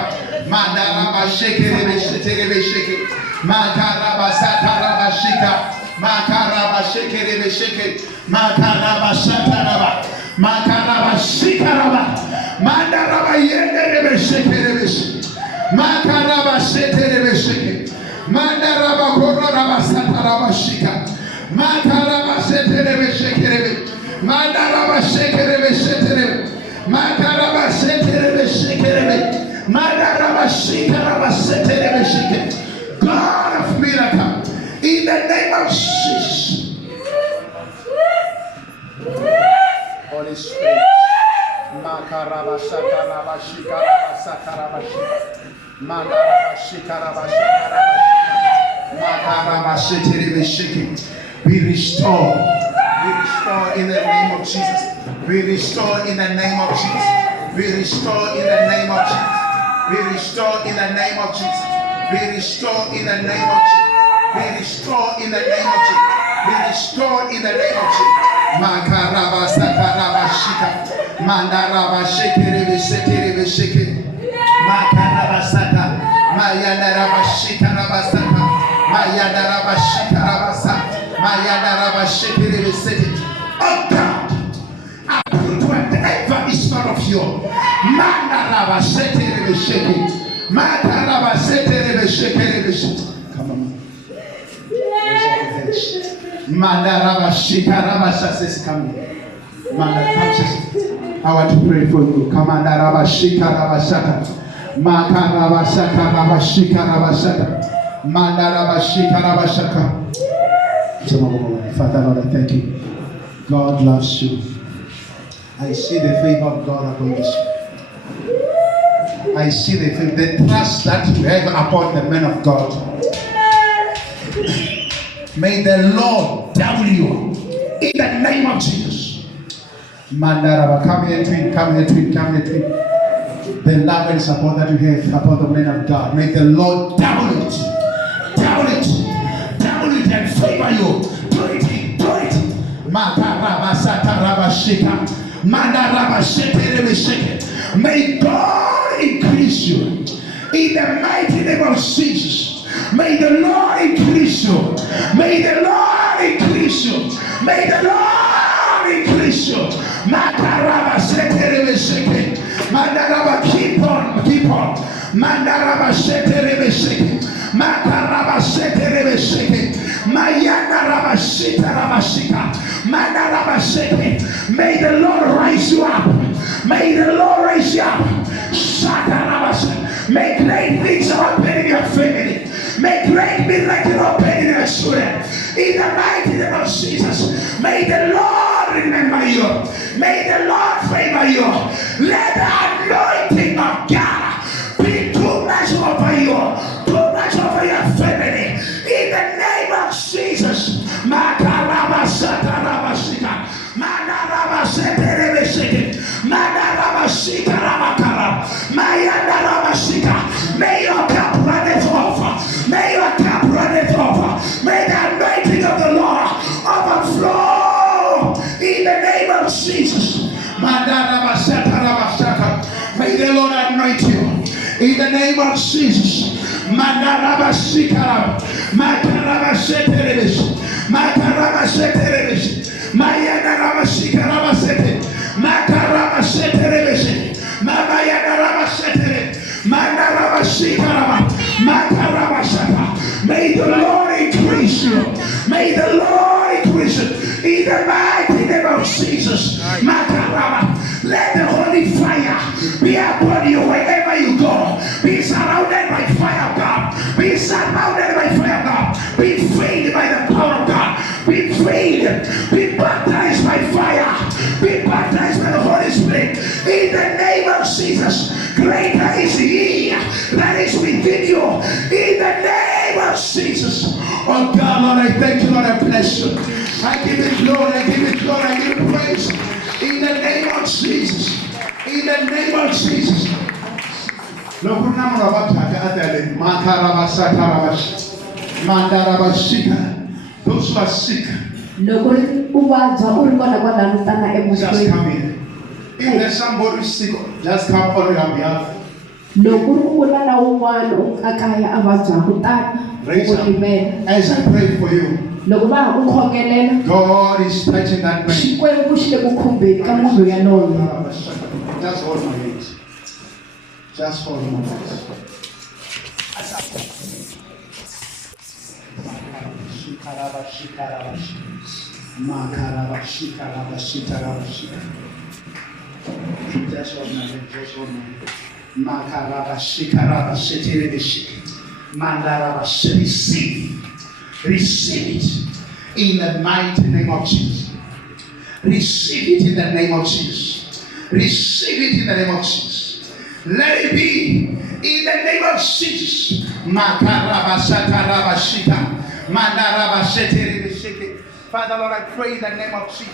Mandarabashekerebeshike. Makarabasatarabashika. Makarabashekerebeshike. Makarabasataraba. Makarabashikaraba. Mandarabayenderebeshekerebeshike. Makarabaseterebeshike. Mandarabakorabasatarabashika. Makarabaseterebeshekerebe. Mandarabashekerebeshekerebe. Makarabaseterebeshekerebe. Mandarabashikarabaseterebeshike. God of miracle, in the name of Jesus. Holy Spirit. Makarabashakarabashikarabashakarabashika. Mandarabashikarabashakarabashika. Be restored. Be restored in the name of Jesus. Be restored in the name of Jesus. Be restored in the name of Jesus. Be restored in the name of Jesus. Be restored in the name of Jesus. Be restored in the name of Jesus. Be restored in the name of Jesus. Makarabasakarabashika. Mandarabashekerebeshekerebesheke. Makarabasata. Mayandarabashikarabasata. Mayandarabashikarabasa. Mayandarabashekerebeseke. Oh God, I put whatever is not of you. Mandarabashekerebesheke. Makarabashekerebeshekerebesheke. Come on. Mandarabashikarabasa is coming. I want to pray for you. Kamandarabashikarabasaka. Makarabashakarabashikarabasaka. Mandarabashikarabasaka. Father Lord, I thank you. God loves you. I see the favor of God upon you. I see the favor, the trust that you have upon the men of God. May the Lord double you in the name of Jesus. Mandaraba, come here, twin, come here, twin, come here, twin. The love and support that you have upon the men of God. May the Lord double it, double it, double it and favor you. Do it, do it. Makarabashakarabashika. Mandarabashekerebesheke. May God increase you in the mighty name of Jesus. May the Lord increase you. May the Lord increase you. May the Lord increase you. Makarabashekerebesheke. Mandaraba, keep on, keep on. Mandarabashekerebesheke. Makarabashekerebesheke. Mayandarabashikarabashika. Mandarabasheke. May the Lord raise you up. May the Lord raise you up. Shakarabasheke. May great things happen in your family. May great miracles happen in your children. In the mighty name of Jesus. May the Lord remember you. May the Lord favor you. Let the anointing of God be too much over you. Too much over your family. In the name of Jesus. Makarabashakarabashika. Mandarabashekerebesheke. Mandarabashikarabakara. Mayandarabashika. May your cup run it over. May your cup run it over. May the anointing of the Lord overflow in the name of Jesus. May the Lord anoint you in the name of Jesus. Mandarabashikara. Makarabashekerebesh. Makarabashekerebesh. Mayandarabashikarabasete. Makarabashekerebesh. Mabayandarabashekerebesh. Mandarabashikaraba. Makarabashaka. May the Lord increase you. May the Lord increase you. In the mighty name of Jesus. Makaraba. Let the holy fire be upon you wherever you go. Be surrounded by fire of God. Be surrounded by fire of God. Be filled by the power of God. Be filled. Be baptized by fire. Be baptized by the Holy Spirit. In the name of Jesus. Greater is He that is within you. In the name of Jesus. Oh God, Lord, I thank you, Lord, I bless you. I give it glory, I give it glory, I give it praise. In the name of Jesus. In the name of Jesus. Those who are sick, just come in. If there's somebody sick, just come on your behalf. Raise up. As I pray for you, God is touching that man. Just hold my hands. Just hold my hands. Just hold my hand. Just hold my hand. Receive it in the mighty name of Jesus. Receive it in the name of Jesus. Receive it in the name of Jesus. Let it be in the name of Jesus. Father Lord, I pray in the name of Jesus.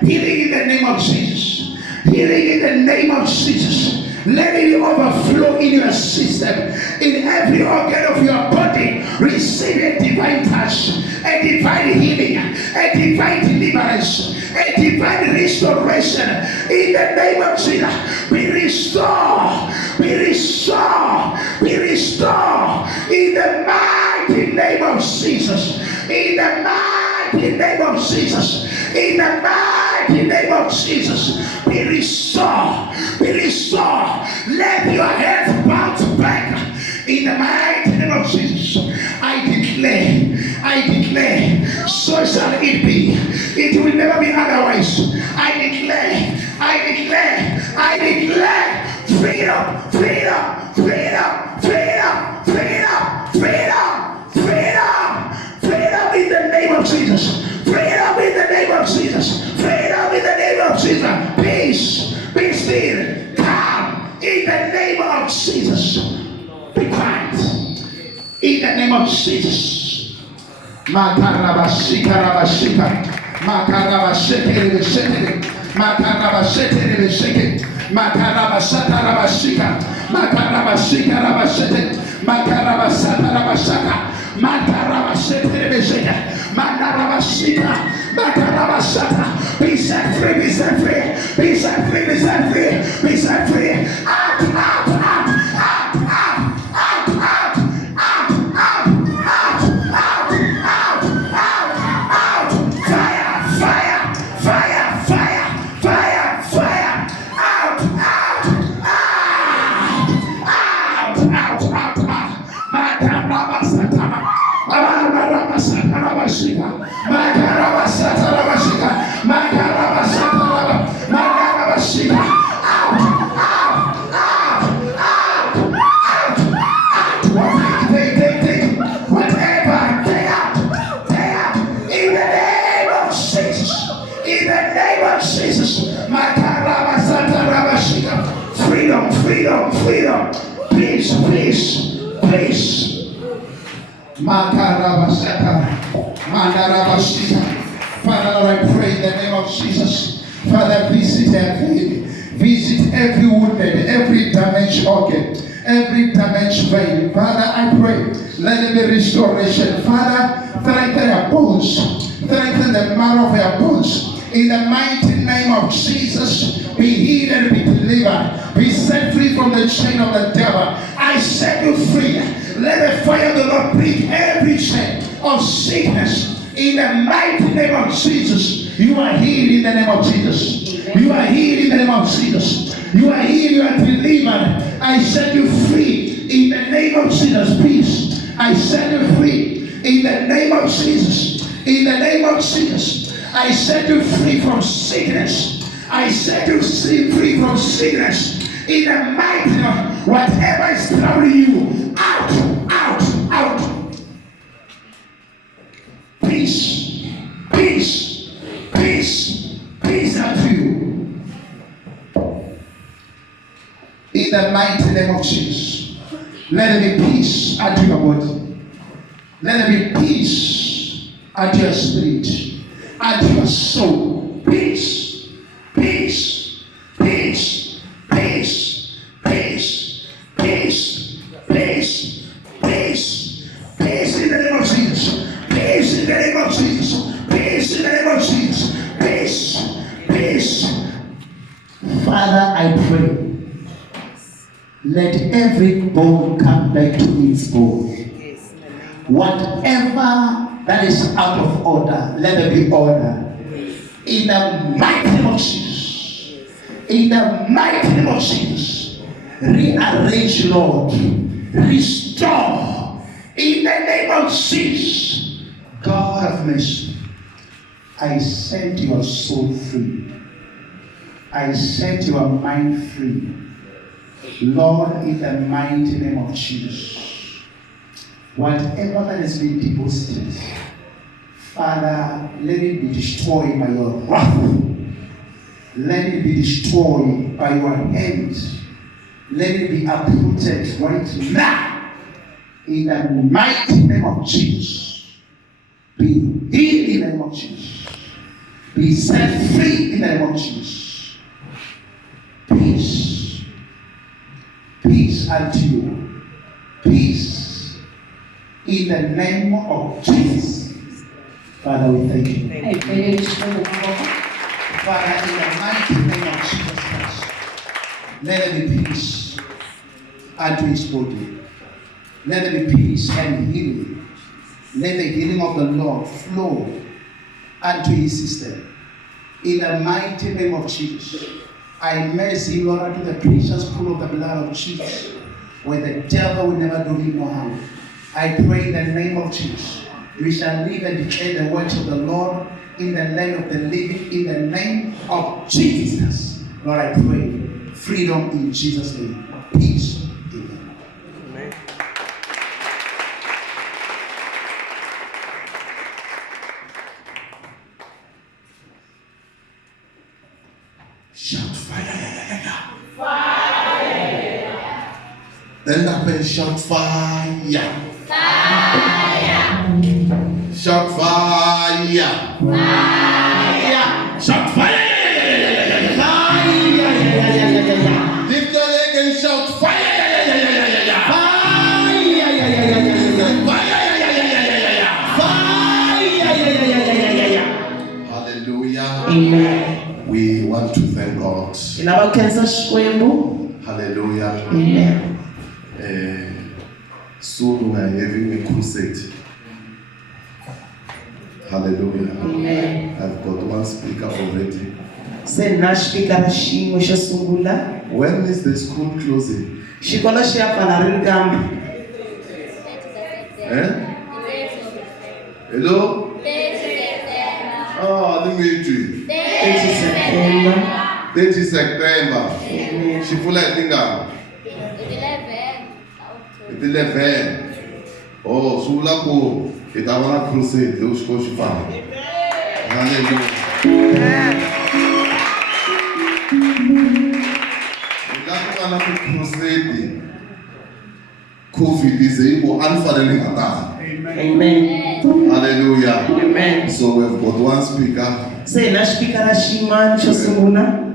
Healing in the name of Jesus. Healing in the name of Jesus. Let it overflow in your system, in every organ of your body. Receive a divine touch, a divine healing, a divine deliverance, a divine restoration. In the name of Jesus, be restored, be restored, be restored. In the mighty name of Jesus. In the mighty name of Jesus. In the mighty name of Jesus, be restored, be restored. Let your health bounce back. In the mighty name of Jesus, I declare, so shall it be. It will never be otherwise. I declare, freedom, freedom, freedom, freedom, freedom, freedom, freedom, freedom in the name of Jesus. Freedom in the name of Jesus. Freedom in the name of Jesus. Peace. Be still. Calm. In the name of Jesus. Be quiet. In the name of Jesus. Makarabashika. Makarabashika. Makarabashika. Makarabashatarabashika. Makarabashika rabashete. Makarabashatarabashaka. Makarabashika. Makarabashika. Makarabashata. Be set free, be set free, be set free, be set free, be set free. Out, out, out, out, out, out, out, out, out, out, out, out, out, out. Fire, fire, fire, fire, fire, fire. Out, out, out, out, out, out, out. Makarabashata. Makarabashika. Makarabashata. Makarabashika. Out, out, out, out, out, out. Take. Whatever, take out. In the name of Jesus. In the name of Jesus. Makarabashika. Freedom. Peace. Makarabashaka. Mandarabashika. Father, Lord, I pray in the name of Jesus. Father, visit every wounded, every damaged organ, every damaged vein. Father, I pray, let there be restoration. Father, strengthen their bones, strengthen the marrow of their bones. In the mighty name of Jesus, be healed and be delivered. Be set free from the chain of the devil. I set you free. Let the fire of the Lord break every chain of sickness. In the mighty name of Jesus, you are healed in the name of Jesus. You are healed in the name of Jesus. You are healed, you are delivered. I set you free in the name of Jesus. Peace. I set you free in the name of Jesus. In the name of Jesus. I set you free from sickness. I set you free from sickness. In the mighty name of whatever is troubling you, out. Peace unto you. In the mighty name of Jesus. Let there be peace unto your body. Let there be peace unto your spirit, unto your soul. Peace, peace, peace, peace, peace, peace, peace, peace, peace in the name of Jesus. Peace in the name of Jesus. Peace in the name of Jesus. Peace, peace. Father, I pray. Let every bone come back to its bone. Whatever that is out of order, let there be order. In the mighty name of Jesus. In the mighty name of Jesus. Rearrange, Lord. Restore. In the name of Jesus. God of mercy. I set your soul free. I set your mind free. Lord, in the mighty name of Jesus, whatever that has been deposited, Father, let it be destroyed by your wrath. Let it be destroyed by your hand. Let it be uprooted right now. In the mighty name of Jesus. Be healed in the name of Jesus. Be set free in the name of Jesus. Peace. Peace unto you. Peace. In the name of Jesus. Father, we thank you. Father, in the mighty name of Jesus Christ, let there be peace unto his body. Let there be peace and healing. Let the healing of the Lord flow unto his system. In the mighty name of Jesus. I mercy, Lord, unto the precious pool of the blood of Jesus, where the devil will never do him no harm. I pray in the name of Jesus, we shall live and declare the words of the Lord in the land of the living, in the name of Jesus. Lord, I pray freedom in Jesus' name. Peace. Amen. Amen. Shout fire. Fire. Then that man shout fire. Fire. Shout fire. Fire. Shout fire. Lift your leg and shout fire. Hallelujah. Amen. We want to thank God. Hallelujah. Amen. Soon we are having a crusade. Hallelujah. Amen. I've got one speaker already. When is the school closing? Hello? Oh, the military. 30 September. She full of thing. 11. Oh, so la po. It a one crusade. Those go to farm. Hallelujah. That one crusade. COVID is able unfathering attack. Amen. Hallelujah. Amen. So we've got one speaker.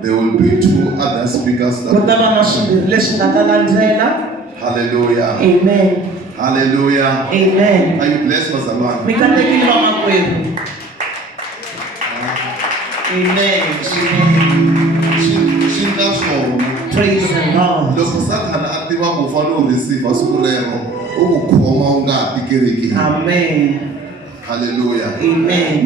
There will be 2 other speakers. Hallelujah. Amen. Hallelujah. Amen. Are you blessed, Pastor Mbendzi? Amen. Praise the Lord. Amen. Hallelujah. Amen.